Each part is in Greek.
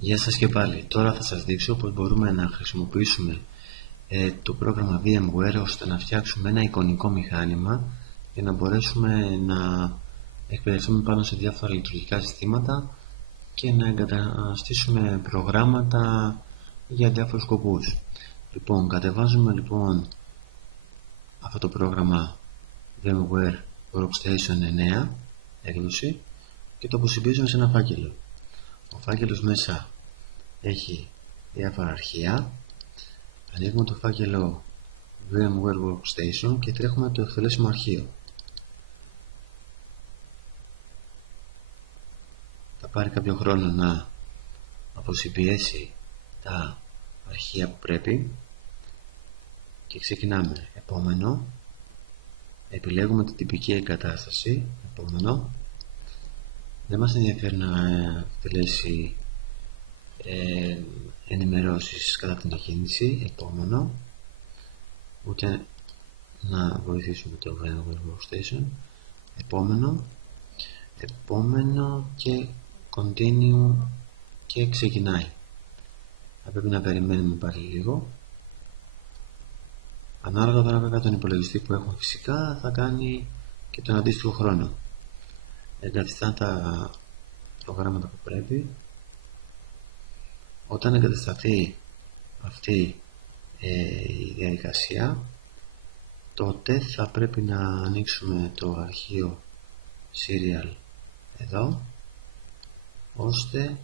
Γεια σας και πάλι. Τώρα θα σας δείξω πώς μπορούμε να χρησιμοποιήσουμε το πρόγραμμα VMware ώστε να φτιάξουμε ένα εικονικό μηχάνημα για να μπορέσουμε να εκπαιδευτούμε πάνω σε διάφορα λειτουργικά συστήματα και να εγκαταστήσουμε προγράμματα για διάφορους σκοπούς. Λοιπόν, κατεβάζουμε αυτό το πρόγραμμα VMware Workstation 9 έκδοση και το αποσυμπίζουμε σε ένα φάκελο. Ο φάκελος μέσα έχει διάφορα αρχεία. Ανοίγουμε το φάκελο VMware Workstation και τρέχουμε το εκτελέσιμο αρχείο. Θα πάρει κάποιο χρόνο να αποσυμπιέσει τα αρχεία που πρέπει και ξεκινάμε. Επόμενο, επιλέγουμε την τυπική εγκατάσταση. Επόμενο, δεν μας ενδιαφέρει να εκτελέσει ενημερώσεις κατά την εκκίνηση. Επόμενο, ούτε να βοηθήσουμε το VMware Workstation. Επόμενο και continue και ξεκινάει. Θα πρέπει να περιμένουμε πάλι λίγο. Ανάλογα τώρα βέβαια τον υπολογιστή που έχουμε φυσικά θα κάνει και τον αντίστοιχο χρόνο. Εγκαθιστά τα προγράμματα που πρέπει. Όταν εγκατασταθεί αυτή η διαδικασία, τότε θα πρέπει να ανοίξουμε το αρχείο serial εδώ, ώστε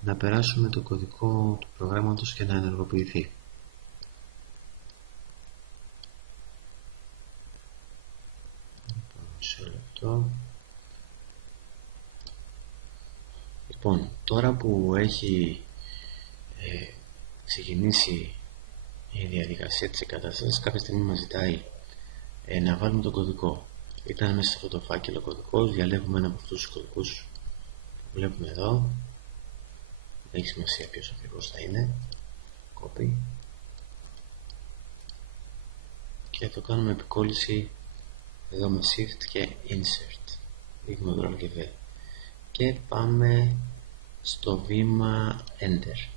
να περάσουμε το κωδικό του προγράμματος και να ενεργοποιηθεί. Μισό λεπτό. Λοιπόν, τώρα που έχει ξεκινήσει η διαδικασία της εγκατάστασης, κάποια στιγμή μας ζητάει να βάλουμε τον κωδικό. Ήταν μέσα σε αυτό το φάκελο κωδικός, διαλέγουμε ένα από αυτούς τους κωδικούς που βλέπουμε εδώ. Δεν έχει σημασία ποιος ακριβώς θα είναι. Copy. Και το κάνουμε επικόλληση εδώ με Shift και Insert. Δείχνουμε Ctrl και V. Και πάμε στο βήμα Enter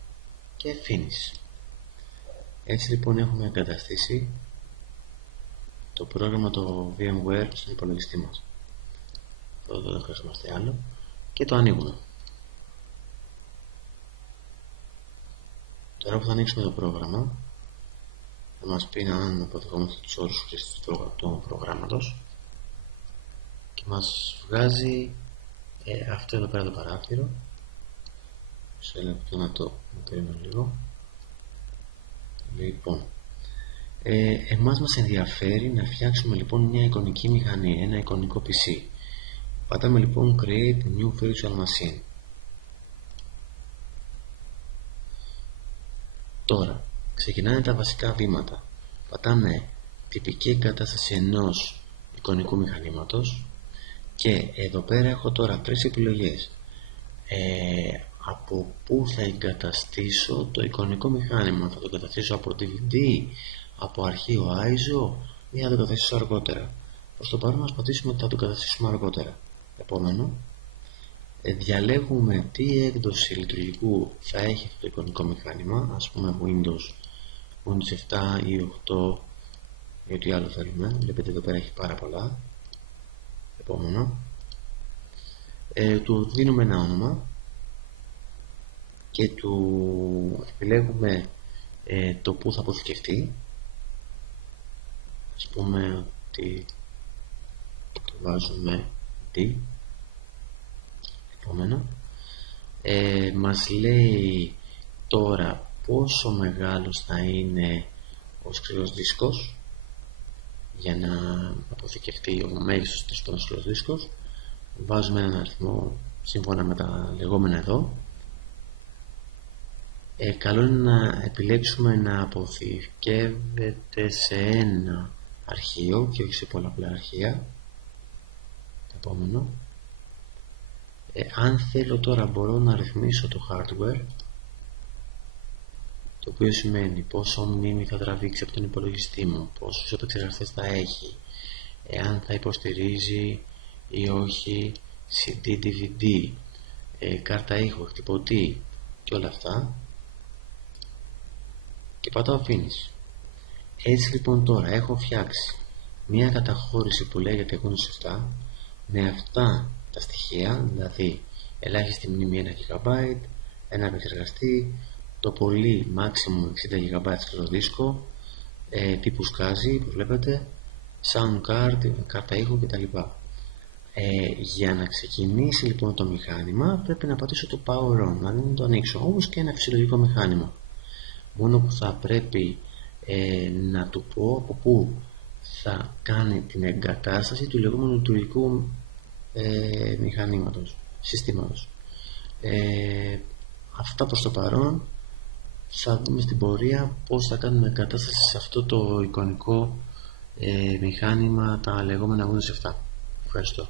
και Finish. Έτσι λοιπόν έχουμε εγκαταστήσει το πρόγραμμα το VMware στον υπολογιστή μας. Εδώ δεν χρειαζόμαστε άλλο και το ανοίγουμε. Τώρα που θα ανοίξουμε το πρόγραμμα θα μας πει αν αποδεχόμαστε τους όρους χρήσης του προγράμματος και μας βγάζει αυτό εδώ πέρα το παράθυρο. Σε λεπτό να το περιμένω λίγο. Λοιπόν, εμάς μας ενδιαφέρει να φτιάξουμε λοιπόν μια εικονική μηχανή, ένα εικονικό PC. Πατάμε λοιπόν Create New Virtual Machine. Τώρα, ξεκινάνε τα βασικά βήματα. Πατάμε τυπική εγκατάσταση ενός εικονικού μηχανήματος και εδώ πέρα έχω τώρα τρεις επιλογές. Από πού θα εγκαταστήσω το εικονικό μηχάνημα? Θα το εγκαταστήσω από DVD, από αρχείο ISO ή θα το εγκαταστήσω αργότερα? Προς το παρόν μας πατήσουμε ότι θα το εγκαταστήσουμε αργότερα. Επόμενο, διαλέγουμε τι έκδοση λειτουργικού θα έχει αυτό το εικονικό μηχάνημα, ας πούμε Windows 7 ή 8 ή ό,τι άλλο θέλουμε. Βλέπετε εδώ πέρα έχει πάρα πολλά. Επόμενο, του δίνουμε ένα όνομα και του επιλέγουμε το που θα αποθηκευτεί. Ας πούμε ότι το βάζουμε D. Επόμενο, μας λέει τώρα πόσο μεγάλος θα είναι ο σκληρός δίσκος για να αποθηκευτεί ο μέγιστος σκληρός δίσκος. Βάζουμε έναν αριθμό σύμφωνα με τα λεγόμενα εδώ. Καλό είναι να επιλέξουμε να αποθηκεύεται σε ένα αρχείο και όχι σε πολλαπλά αρχεία. Επόμενο, αν θέλω τώρα μπορώ να ρυθμίσω το hardware, το οποίο σημαίνει πόσο μνήμη θα τραβήξει από τον υπολογιστή μου, πόσους επεξεργαστές θα έχει, εάν θα υποστηρίζει ή όχι CD, DVD, κάρτα ήχου, χτυπωτή, και όλα αυτά και πατάω finish. Έτσι λοιπόν τώρα έχω φτιάξει μια καταχώρηση που λέγεται Windows 7 με αυτά τα στοιχεία, δηλαδή ελάχιστη μνήμη 1 GB, ένα επεξεργαστή, το πολύ maximum 60 GB στο δίσκο, τύπου σκάζι που βλέπετε, sound card, κάρτα ήχου κτλ. Για να ξεκινήσει λοιπόν το μηχάνημα πρέπει να πατήσω το power on, δηλαδή να το ανοίξω, όπως και ένα φυσιολογικό μηχάνημα. Μόνο που θα πρέπει να του πω από πού θα κάνει την εγκατάσταση του λεγόμενου λειτουργικού μηχανήματος, συστήματος. Αυτά προς το παρόν. Θα δούμε στην πορεία πώς θα κάνουμε εγκατάσταση σε αυτό το εικονικό μηχάνημα, τα λεγόμενα Windows 7. Ευχαριστώ.